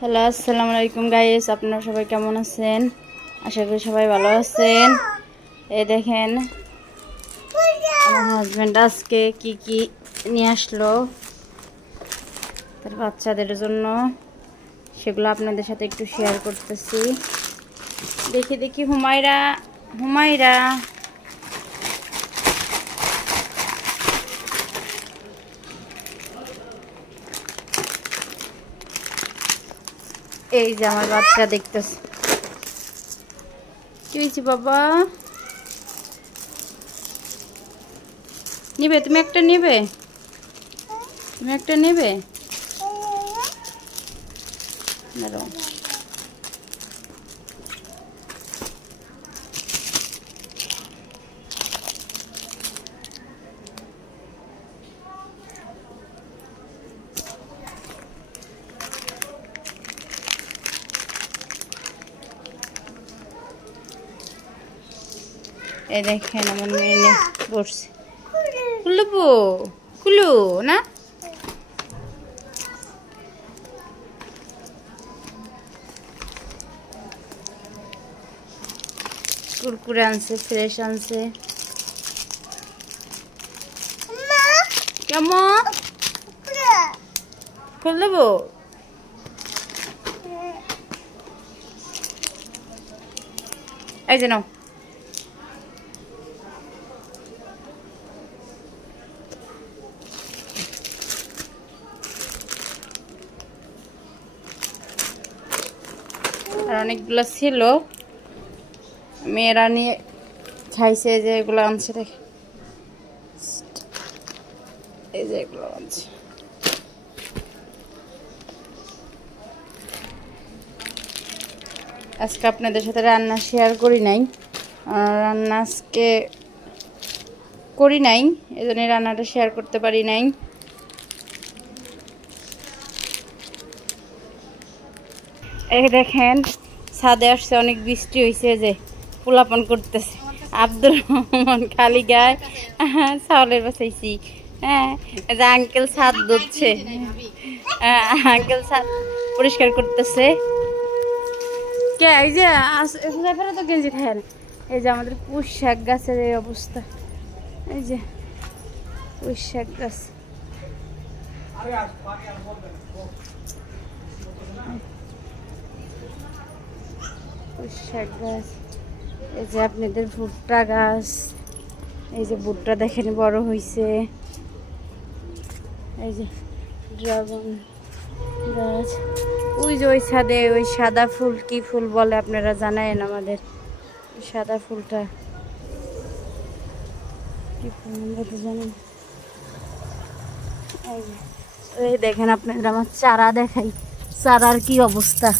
Hello, আসসালামু আলাইকুম guys. আপনারা সবাই কেমন আছেন? আশা করি সবাই ভালো আছেন। এই দেখেন আমার হাজব্যান্ড আজকে কি কি নিয়ে আসলো তার বাচ্চাদের জন্য, সেগুলো আপনাদের সাথে একটু শেয়ার করতেছি। দেখি দেখি হুমায়রা হুমায়রা এই যে আমার বাচ্চা দেখতেছে। কি হয়েছে বাবা? নিবে? তুমি একটা নেবে? তুমি একটা নেবে? দাঁড়াও। এই দেখেন আমার মেয়ে বসছে। খুলবো? খুলু না? কুরকুরে আনছে, ফ্রেশ আনছে। কেমন খুল দেবো? এই যে নাও। আর অনেকগুলো ছিল, মেয়েরা নিয়ে খাইছে। যে এগুলো আনছে, দেখে এই যে এগুলো আনছে। আজকে আপনাদের সাথে রান্না শেয়ার করি নাই, রান্না আজকে করি নাই, এজন্য রান্নাটা শেয়ার করতে পারি নাই। এই দেখেন ছাদে আসছে, অনেক বৃষ্টি হয়েছে, যে পোলাপন করতেছে। আব্দুর রহমান খালি গায়ে চাউলের বাসাইছি। হ্যাঁ, যে আঙ্কেল ছাদ ধরছে, আঙ্কেল ছাদ পরিষ্কার করতেছে। কে এই যে তো গেঞ্জি খায়। এই যে আমাদের পুঁই শাক গাছের এই অবস্থা। এই যে পুঁই শাক গাছ, পুঁই শাক গাছ। এই যে আপনাদের ভুট্টা গাছ, এই যে ভুট্টা দেখেন বড় হয়েছে। এই যে ড্রাগন গাছ। ওই যে ওই ছাদে ওই সাদা ফুল, কি ফুল বলে আপনারা জানেন? আমাদের সাদা ফুলটা কি ফুল আমরা তো জানেন। এই দেখেন আপনাদের আমার চারা দেখাই, চারার কি অবস্থা।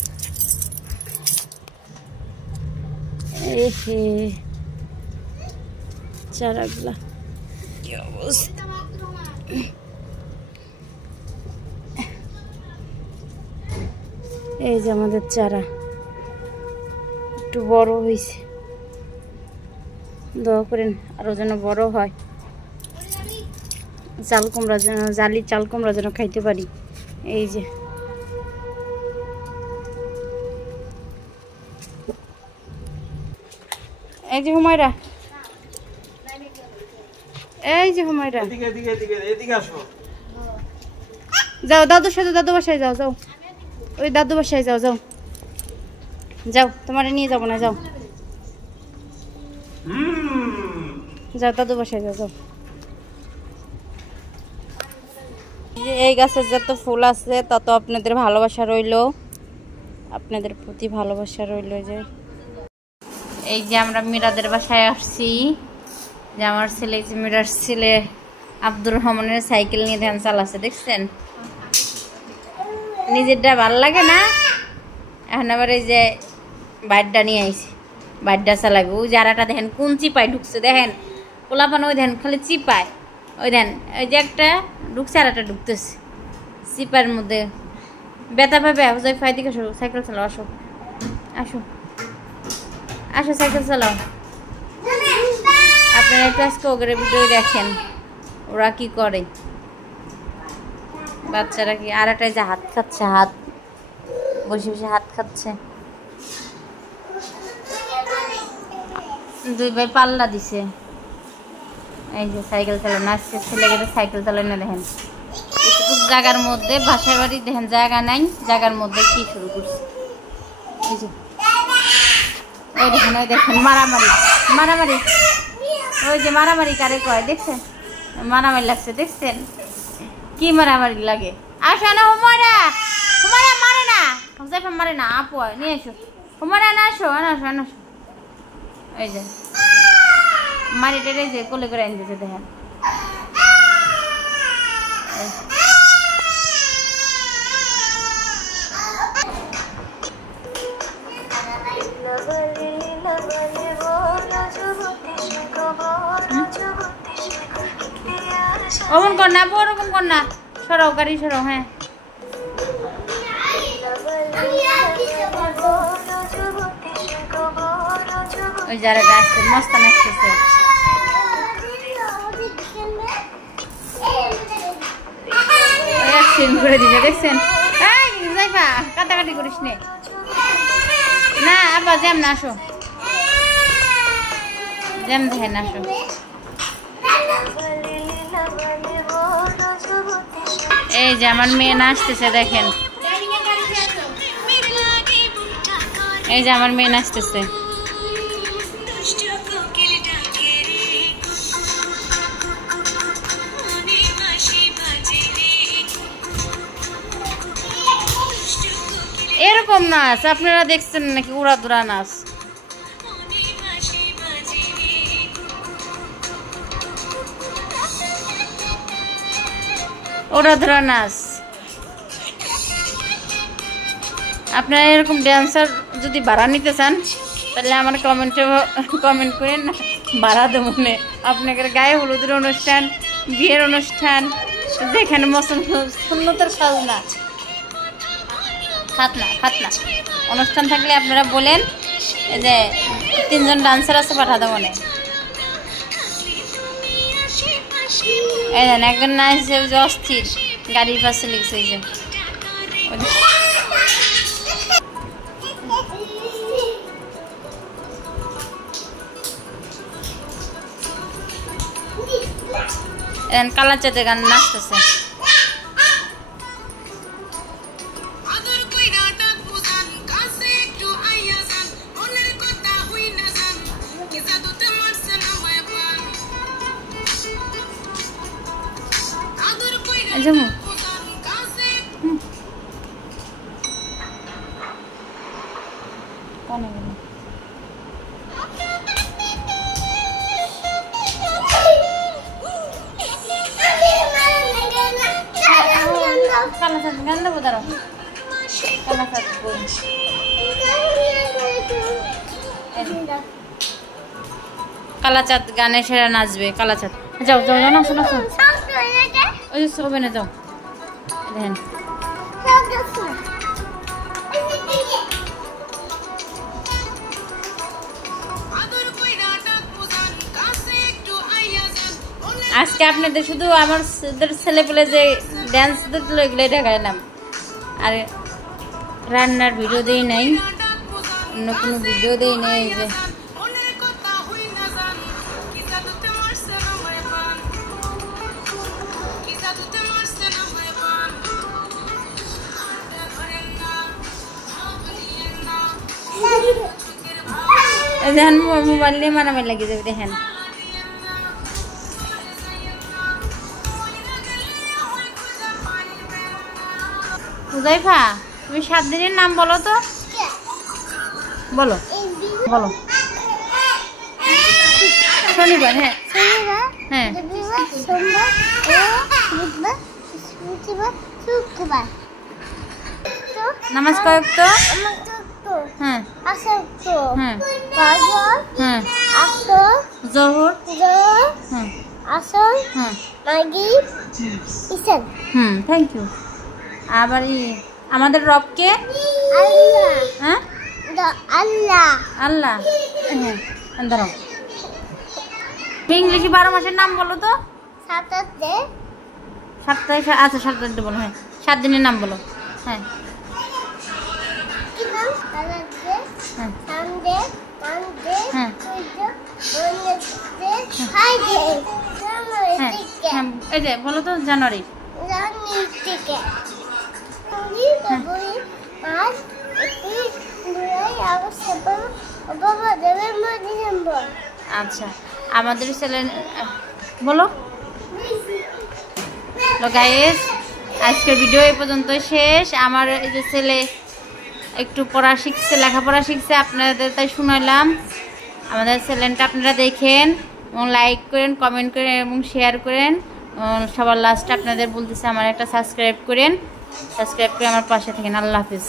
চারাগুলা কি অবস্থা। এই যে আমাদের চারা একটু বড় হয়েছে, দোয়া করেন আরো যেন বড় হয়। চাল কুমড়া যেন, জালি চাল কুমড়া যেন খাইতে পারি। এই যে এই যে হুমায়রা, এই যে হুমায়রা, যাও দাদুর সাথে, দাদু বাসায় যাও, যাও ওই দাদু বাসায় যাও, যাও যাও, তোমার নিয়ে যাবো না, যাও যাও দাদু বাসায় যাও, যাও। এই গাছের যত ফুল আছে তত আপনাদের ভালোবাসা রইল, আপনাদের প্রতি ভালোবাসা রইল। যে এই যে আমরা মিরাদের বাসায় আসছি, যে আমার ছেলে, যে মিরার ছেলে আব্দুর রহমানের সাইকেল নিয়ে ধ্যান চালাচ্ছে, দেখছেন? নিজেরটা ভাল লাগে না, এখন আবার এই যে বাইরটা নিয়ে আইছি, বাইরটা চালাবে। ওই যারাটা দেখেন কোন চিপায় ঢুকছে, দেখেন পোলাপান, ওই ধ্যান খালি চিপায়, ওই ধ্যান ওই যে একটা ঢুকছে আর একটা ঢুকতেছে চিপার মধ্যে, ব্যথা পাবে। যাই ফাইদিক আসো, সাইকেল চালাও, আসো আসো আসো, সাইকেল চালাও। আপনারা একটু আজকে ওগের ভিডিও দেখেন ওরা কি করে। বাচ্চারা কি আর একটা যে হাত খাচ্ছে, হাত বসে বসে হাত খাচ্ছে। দুই ভাই পাল্লা দিছে। এই যে সাইকেল চালানো আজকে ছেলেকে সাইকেল চালানো দেখেন একটু জায়গার মধ্যে বাসার বাড়ি দেখেন জায়গা নাই, জায়গার মধ্যে কি শুরু করছে। এই যে ওই দেখেন ওই দেখেন মারামারি মারামারি, ওই যে মারামারি কারে কয় দেখছেন, মারামারি লাগছে দেখছেন কি মারামারি লাগে। আসো না হুমারা, হুমারা মারে না, হুজাইফা মারে না, আপু নিয়ে এসো হুমারা, না আসো না আসো না আসো। এই যে মারি টেরে যে কোলে করে এনে দিয়েছে দেখেন। ওমন কর না, ওরকম কর না, সরাও গাড়ি সরাও। হ্যাঁ ওই যারা আসছে মস্তান আসতেছে। করে দিলে দেখছেন, কাটাকাটি করিস নে না, আবার জ্যাম না, আসো জ্যাম দেখেন আসো। এই যে আমার মেয়ে নাচতেছে দেখেন, এই যে আমার মেয়ে নাচতেছে। এরকম নাচ আপনারা দেখছেন নাকি? উড়াদুরা নাচ, উড়াদুরা নাচ। আপনারা এরকম ড্যান্সার যদি ভাড়া নিতে চান তাহলে আমার কমেন্ট করেন, ভাড়া দেবো না। আপনাদের গায়ে হলুদের অনুষ্ঠান, বিয়ের অনুষ্ঠান, যেখানে সুন্নতের সাজ না, খাতনা অনুষ্ঠান থাকলে আপনারা বলেন যে 3 জন ডান্সার আছে পাঠা দেবো না। এই দেন একজন নাচছে যে অস্থির, গাড়ির পাশে লিখছে এই যে। কালার চাতে গান নাচতেছে। জমু গান দেবো, দাঁড়াও কালাচাঁদ গানে সেরা নাচবে। কালাচাঁদ যাও যাও যাও, নাচো নাচো, ওই যে শোভনে যাও। দেখেন আজকে আপনাদের শুধু আমার ছেলেপেলে যে ড্যান্স দিল এগুলোই দেখাইলাম, আর রান্নার ভিডিও দেই নাই, অন্য কোনো ভিডিও দেই নাই। এই যে দেখেন মোবাইল নিয়ে মারামারি লাগে যাবে। দেখেন হুজাইফা, তুমি 7 দিনের নাম বলো তো, বলো বলো। শনিবার, হ্যাঁ হ্যাঁ, নামাজ কয়েক তো, হ্যাঁ হ্যাঁ হ্যাঁ, জোহর, হ্যাঁ আসর, হ্যাঁ মাগরিব, ইশা। Thank you. আবার আমাদের রবকে আল্লাহ, হ্যাঁ আল্লাহ আল্লাহ, হ্যাঁ দাঁড়াও। ইংলিশে 12 মাসের নাম বলো তো। সপ্তাহে, আচ্ছা 7 বলো, হ্যাঁ 7 দিনের নাম বলো। হ্যাঁ এই যে বলো তো জানুয়ারি। আচ্ছা আমাদের ছেলে বলো তো গাইস আজকের ভিডিও এই পর্যন্ত শেষ। আমার এই যে ছেলে একটু পড়া শিখছে, লেখাপড়া শিখছে, আপনাদের তাই শুনাইলাম। আমাদের চ্যানেলটা আপনারা দেখেন এবং লাইক করেন, কমেন্ট করেন এবং শেয়ার করেন। সবার লাস্টে আপনাদের বলতেছে আমার একটা সাবস্ক্রাইব করেন, সাবস্ক্রাইব করে আমার পাশে থাকেন। আল্লাহ হাফিজ।